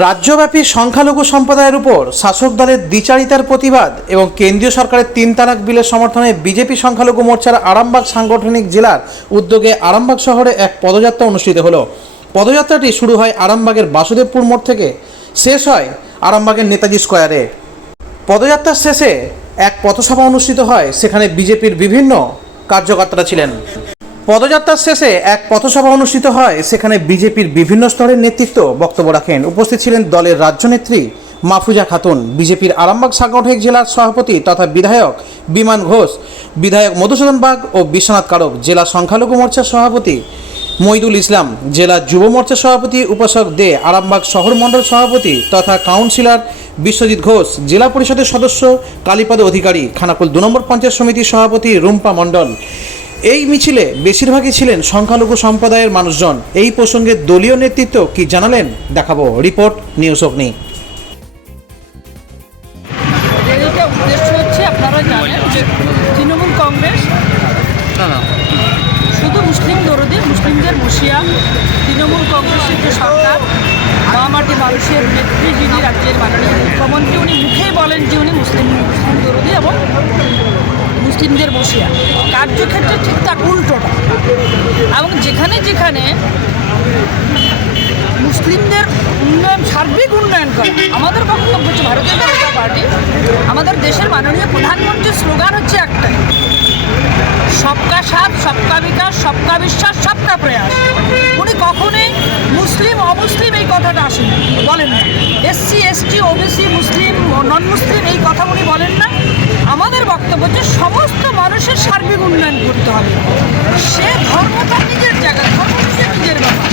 রাজ্যব্যাপী সংখ্যালঘু সম্প্রদায়ের উপর শাসক দলের দ্বিচারিতার প্রতিবাদ এবং কেন্দ্রীয় সরকারের তিন তালাক বিলের সমর্থনে বিজেপি সংখ্যালঘু মোর্চার আরামবাগ সাংগঠনিক জেলার উদ্যোগে আরামবাগ শহরে এক পদযাত্রা অনুষ্ঠিত হলো। পদযাত্রাটি শুরু হয় আরামবাগের বাসুদেবপুর মোড় থেকে। শেষ হয় আরামবাগের নেতাজি স্কোয়ারে। পদযাত্রার শেষে এক পথসভা অনুষ্ঠিত হয়, সেখানে বিজেপির বিভিন্ন কার্যকর্তারা ছিলেন। পদযাত্রার শেষে এক পথসভা অনুষ্ঠিত হয়। সেখানে বিজেপির বিভিন্ন স্তরের নেতৃত্ব বক্তব্য রাখেন। উপস্থিত ছিলেন দলের রাজ্যনেত্রী মাফুজা খাতুন, বিজেপির আরামবাগ সাংগঠনিক জেলার সভাপতি তথা বিধায়ক বিমান ঘোষ, বিধায়ক মধুসূদন বাগ ও বিশ্বনাথ কারক, জেলা সংখ্যালঘু মোর্চার সভাপতি মইদুল ইসলাম, জেলা যুব মোর্চার সভাপতি উপাসক দে আরামবাগ শহর মণ্ডল সভাপতি তথা কাউন্সিলর বিশ্বজিৎ ঘোষ, জেলা পরিষদের সদস্য কালীপদ অধিকারী, খানাকুল দু নম্বর পঞ্চায়েত সমিতির সভাপতি রুম্পা মণ্ডল। এই মিছিলে বেশিরভাগই ছিলেন সংখ্যালঘু সম্প্রদায়ের মানুষজন। এই প্রসঙ্গে দলীয় নেতৃত্ব কি জানালেন দেখাবো রিপোর্ট নিউজ অগ্নি। উদ্দেশ্য হচ্ছে আপনারা জানেন যে তৃণমূল কংগ্রেস শুধু মুসলিম দরদি মুসলিমদের বসিয়া তৃণমূল কংগ্রেসের যে সরকার মামাটি মানুষের নেত্রী যিনি রাজ্যের মাননীয় মুখ্যমন্ত্রী উনি মুখেই বলেন যে উনি মুসলিম মুসলিম দরদি এবং মুসলিমদের বসিয়া কার্যক্ষেত্রে ঠিক তার উল্টোটা। এবং যেখানে যেখানে মুসলিমদের উন্নয়ন, সার্বিক উন্নয়ন করে। আমাদের বক্তব্য হচ্ছে ভারতীয় জনতা পার্টি, আমাদের দেশের মাননীয় প্রধানমন্ত্রীর স্লোগান হচ্ছে একটাই। সবকা সাথ, সবকা বিকাশ, সবকা বিশ্বাস, সবকা প্রয়াস। উনি কখনোই মুসলিম, অমুসলিম এই কথাটা আসেন। বলেন না। এসসি এসটি ওবিসি মুসলিম নন মুসলিম এই কথা উনি বলেন না। আমাদের বক্তব্য যে সমস্ত মানুষের সার্বিক উন্নয়ন করতে হবে। সে ধর্ম তার নিজের জায়গা, ধর্ম নিজের ব্যাপার।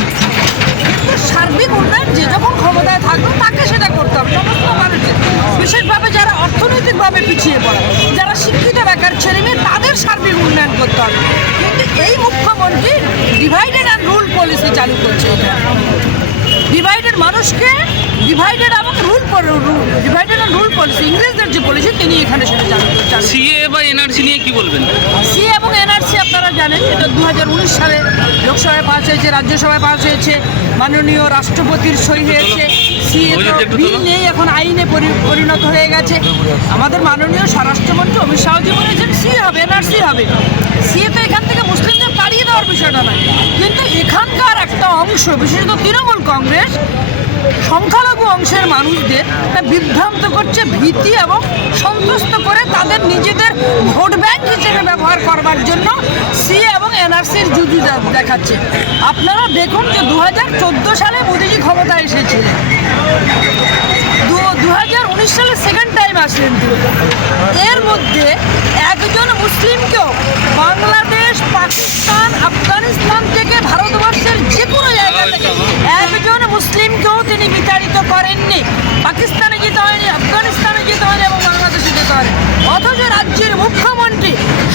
কিন্তু সার্বিক উন্নয়ন যে যখন ক্ষমতায় থাকবে, তাকে সেটা করতে হবে। সমস্ত মানুষের, বিশেষভাবে যারা অর্থনৈতিকভাবে পিছিয়ে পড়ে, যারা শিক্ষিত বেকার ছেলে মেয়ে, তাদের সার্বিক উন্নয়ন করতে হবে। কিন্তু এই মুখ্যমন্ত্রী ডিভাইডেড অ্যান্ড রুল পলিসি চালু করছে। ডিভাইডেড মানুষকে ডিভাইডেড এবং rule divided and rule policy ইংরেজদের যে পলিসি তিনি এখানে সেটা করছেন সিএ বা এনআরসি নিয়ে কি বলবেন? সি এবং এনআরসি আপনারা জানেন এটা দু হাজার উনিশ সালে লোকসভায় পাস হয়েছে রাজ্যসভায় পাস হয়েছে মাননীয় রাষ্ট্রপতির সই হয়েছে। সি বিল নেই এখন আইনে পরিণত হয়ে গেছে। আমাদের মাননীয় স্বরাষ্ট্রমন্ত্রী অমিত শাহজি বলেছেন সি হবে এনআরসি হবে। সি তো এখান থেকে মুসলিমদের তাড়িয়ে দেওয়ার বিষয়টা নয়। কিন্তু এখানকার একটা অংশ বিশেষত তৃণমূল কংগ্রেস সংখ্যালঘু অংশের মানুষদের বিভ্রান্ত করছে, ভীতি এবং সন্তুষ্ট করে তাদের নিজেদের ভোট ব্যাংক হিসেবে ব্যবহার করবার জন্য সি এবং এনআরসির দে- দেখাচ্ছে। আপনারা দেখুন যে দু হাজার চোদ্দ সালে মোদিজি ক্ষমতায় এসেছিলেন। দু হাজার উনিশ সালে সেকেন্ড টাইম আসলেন এর মধ্যে একজন মুসলিমকেও বাংলাদেশ, পাকিস্তান, আফগানিস্তান থেকে ভারতবর্ষের যে কোনো একজন মুসলিমকেও তিনি বিতাড়িত করেননি পাকিস্তানে যেতে হয়নি আফগানিস্তানে যেতে হয়নি এবং বাংলাদেশে যেতে হয়নি অথচ রাজ্যের মুখ্যমন্ত্রী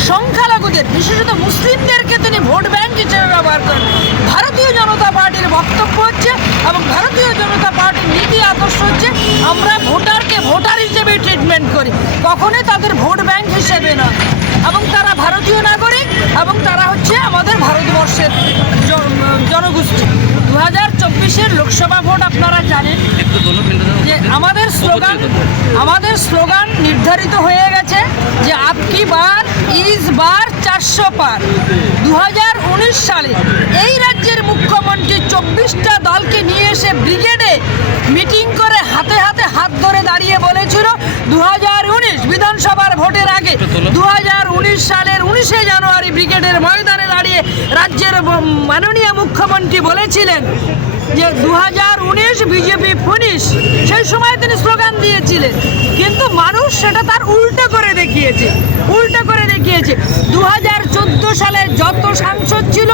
সংখ্যালঘুদের বিশেষত মুসলিমদেরকে তিনি ভোট ব্যাংক হিসেবে ব্যবহার করেন ভারতীয় জনতা পার্টির বক্তব্য হচ্ছে এবং ভারতীয় জনতা পার্টির নীতি আদর্শ হচ্ছে আমরা ভোটারকে ভোটার হিসেবে ট্রিটমেন্ট করি কখনোই তাদের ভোট ব্যাংক হিসেবে না এবং তারা ভারতীয় নাগরিক এবং তারা হচ্ছে আমাদের ভারতবর্ষের জন- জনগোষ্ঠী। দু হাজার চব্বিশের লোকসভা ভোট আপনারা জানেন যে আমাদের স্লোগান আমাদের স্লোগান নির্ধারিত হয়ে গেছে যে আপকি বার ইজ বার চারশো পার। দু হাজার উনিশ সালে এই রাজ্যের মুখ্যমন্ত্রী চব্বিশটা দলকে নিয়ে এসে ব্রিগেডে মিটিং করে হাতে হাতে হাত ধরে দাঁড়িয়ে বলেছিল দু ভোটের দু সালের উনিশে জানুয়ারি ব্রিগেডের ময়দানে দাঁড়িয়ে রাজ্যের মাননীয় মুখ্যমন্ত্রী বলেছিলেন যে দু হাজার উনিশ বিজেপি পুলিশ, সেই সময় তিনি স্লোগান দিয়েছিলেন। কিন্তু মানুষ সেটা তার উল্টো করে দেখিয়েছে, উল্টো করে দেখিয়েছে। দু হাজার চোদ্দ সালে যত সাংসদ ছিল,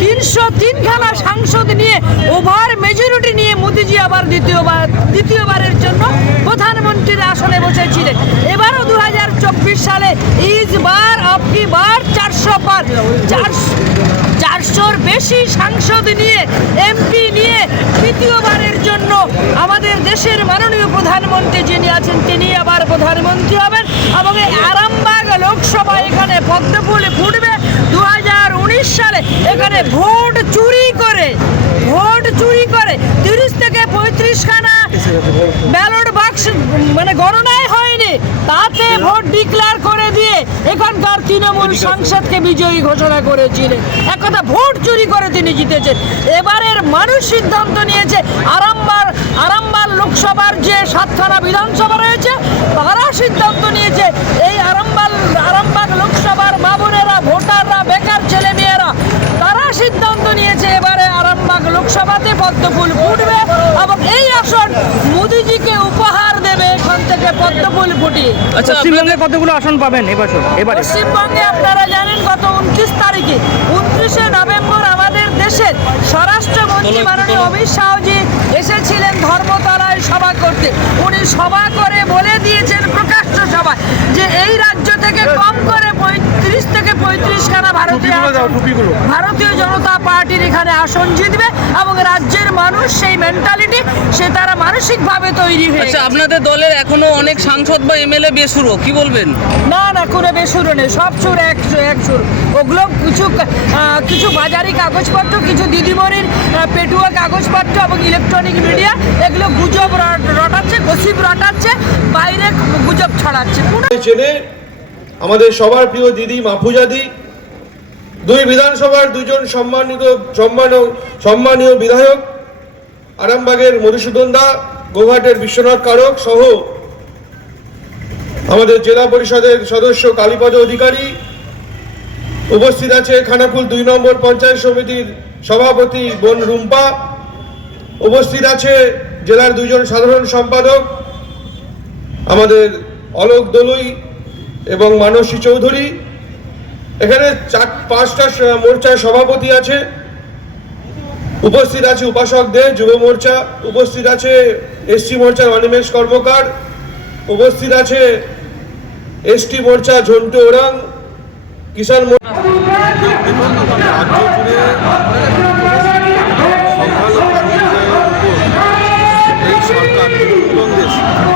তিনশো তিনখানা সাংসদ নিয়ে, ওভার মেজরিটি নিয়ে মোদিজি আবার দ্বিতীয়বার, দ্বিতীয়বারের জন্য প্রধানমন্ত্রীর আসনে বসেছিলেন। এবারও দু হাজার চব্বিশ সালে ইজ বার আপকি বার চারশো পার। চারশো চারশোর বেশি সাংসদ নিয়ে, এমপি নিয়ে তৃতীয়বারের জন্য আমাদের দেশের মাননীয় প্রধানমন্ত্রী যিনি আছেন, তিনি আবার প্রধানমন্ত্রী হবেন এবং এই আরামবাগ লোকসভা এখানে পদ্মফুল ফুটবে দু হাজার উনিশ সালে। এখানে ভোট চুরি করে, ভোট চুরি করে তিরিশ থেকে পঁয়ত্রিশ খানা ব্যালট বাক্স মানে গণনাই হয়নি তাতে ভোট ডিক্লেয়ার করে দিয়ে এখানকার তৃণমূল সাংসদকে বিজয়ী ঘোষণা করেছিলেন। এক কথা ভোট চুরি করে তিনি জিতেছেন। এবারের মানুষ সিদ্ধান্ত নিয়েছে আরামবার আরামবার লোকসভার যে সাতখানা বিধানসভা রয়েছে তারা সিদ্ধান্ত নিয়েছে এই আরামবাগ আরামবাগ লোকসভার বাবুনেরা ভোটাররা বেকার ছেলে মেয়েরা তারা সিদ্ধান্ত নিয়েছে এবারে আরামবাগ লোকসভাতে পদ্মফুল ফুটবে এবং এই আসন থেকে পদ্মফুল ফুটি। আচ্ছা পশ্চিমবঙ্গে কতগুলো আসন পাবেন এবছর এবারে? পশ্চিমবঙ্গে আপনারা জানেন গত উনত্রিশ তারিখে উনত্রিশে নভেম্বর আমাদের দেশের স্বরাষ্ট্রমন্ত্রী মাননীয়। অমিত শাহজি এসেছিলেন ধর্মতলায় সভা করতে। উনি সভা করে বলে দিয়েছেন প্রকাশ্য সভায় যে এই রাজ্য থেকে কম করে পঁয়ত্রিশ থেকে পঁয়ত্রিশ খানা ভারতীয় ভারতীয় জনতা পার্টির এখানে আসন জিতবে এবং রাজ্যের মানুষ সেই মেন্টালিটি সে তারা মানসিকভাবে তৈরি হয়ে আচ্ছা আপনাদের দলের এখনও অনেক সাংসদ বা এমএলএ বেসুরো কি বলবেন? না না কোনো বেসুরো নেই সব সুর এক এক সুর ওগুলো কিছু কিছু বাজারি কাগজপত্র কিছু দিদিমণির পেটুয়া কাগজপত্র এবং ইলেকট্রনিক মিডিয়া এগুলো গুজব র- রটাচ্ছে গসিপ রটাচ্ছে বাইরে গুজব ছড়াচ্ছে। আমাদের সবার প্রিয় দিদি মাফুজাদি দুই বিধানসভার দুজন সম্মানিত সম্মান সম্মানীয় বিধায়ক, আরামবাগের মধুসূদন দা, গোঘাটের বিশ্বনাথ কারক সহ আমাদের জেলা পরিষদের সদস্য কালীপদ অধিকারী উপস্থিত আছে খানাকুল দুই নম্বর পঞ্চায়েত সমিতির সভাপতি বন রুম্পা, উপস্থিত আছে জেলার দুজন সাধারণ সম্পাদক আমাদের অলোক দলুই এবং মানসী চৌধুরী, এখানে চার, পাঁচটা মোর্চার সভাপতি আছে, উপস্থিত আছে উপাসক দে, যুব মোর্চা, উপস্থিত আছে এসটি মোর্চার অনিমেষ কর্মকার, উপস্থিত আছে এসটি মোর্চা ঝন্টু ওরাং, কিষাণ মোর্চা এই সরকার কংগ্রেস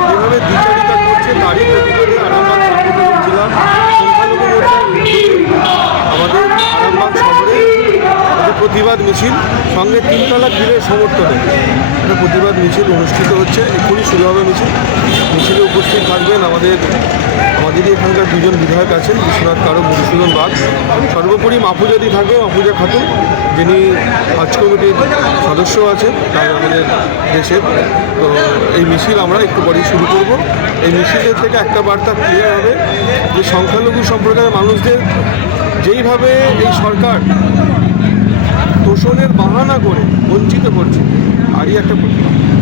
যেভাবে দ্বিচারিতা করছে তারই প্রতিবাদে আরামবাগ সাংগঠনিক জেলার সংখ্যালঘু মোর্চার উদ্যোগে আমাদের আরামবাগ শহরে একটা প্রতিবাদ সঙ্গে তিনতলা গৃহের সমর্থনে একটা প্রতিবাদ মিছিল অনুষ্ঠিত হচ্ছে। এক্ষুনি শুরু হবে মিছিল। মিছিলে উপস্থিত থাকবেন আমাদের আমাদেরই এখানকার দুজন বিধায়ক আছেন, বিশ্বনাথ কারও মধুসূদন বাগ। সর্বোপরি মাপুজাদি থাকবে মাপুজা খাতুন, যিনি হাজ কমিটির সদস্য আছেন তাই আমাদের দেশের। তো এই মিছিল আমরা একটু পরেই শুরু করব। এই মিছিলের থেকে একটা বার্তা ক্লিয়ার হবে যে সংখ্যালঘু সম্প্রদায়ের মানুষদের যেইভাবে এই সরকার তোষণের বাহানা করে বঞ্চিত করছে। তারই একটা প্রতিবাদ